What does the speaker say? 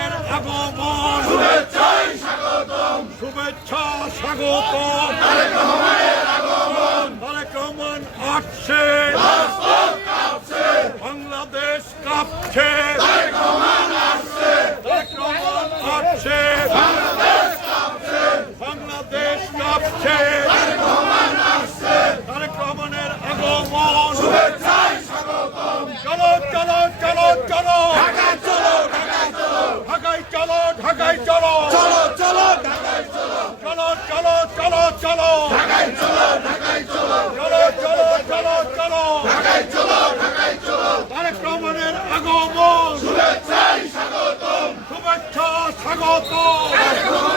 রহমানের আগমন, শুভেচ্ছায় স্বাগতম, শুভেচ্ছা স্বাগতম। তারেক রহমানের আগমন, তারেক রহমান আসছে, রাজপথ কাঁপছে, বাংলাদেশ কাঁপছে, তারেক রহমান আসছে, তারেক রহমান আসছে, বাংলাদেশ কাঁপছে, বাংলাদেশ কাঁপছে, তারেক রহমান আসছে, তারেক রহমানের আগমন। শুভেচ্ছায় স্বাগতম। চলো চলো চলো চলো ঢাকায় চলো, ঢাকায় চলো, ঢাকায় চলো, ঢাকায় চলো, চলো চলো, ঢাকায় চলো, চলো চলো চলো চলো, ঢাকায় চলো, ঢাকায় চলো, চলো চলো চলো চলো, ঢাকায় চলো, ঢাকায় চলো, তারেক রহমানের আগমন, শুভেচ্ছায় স্বাগতম, শুভেচ্ছা স্বাগত। তারেক রহমান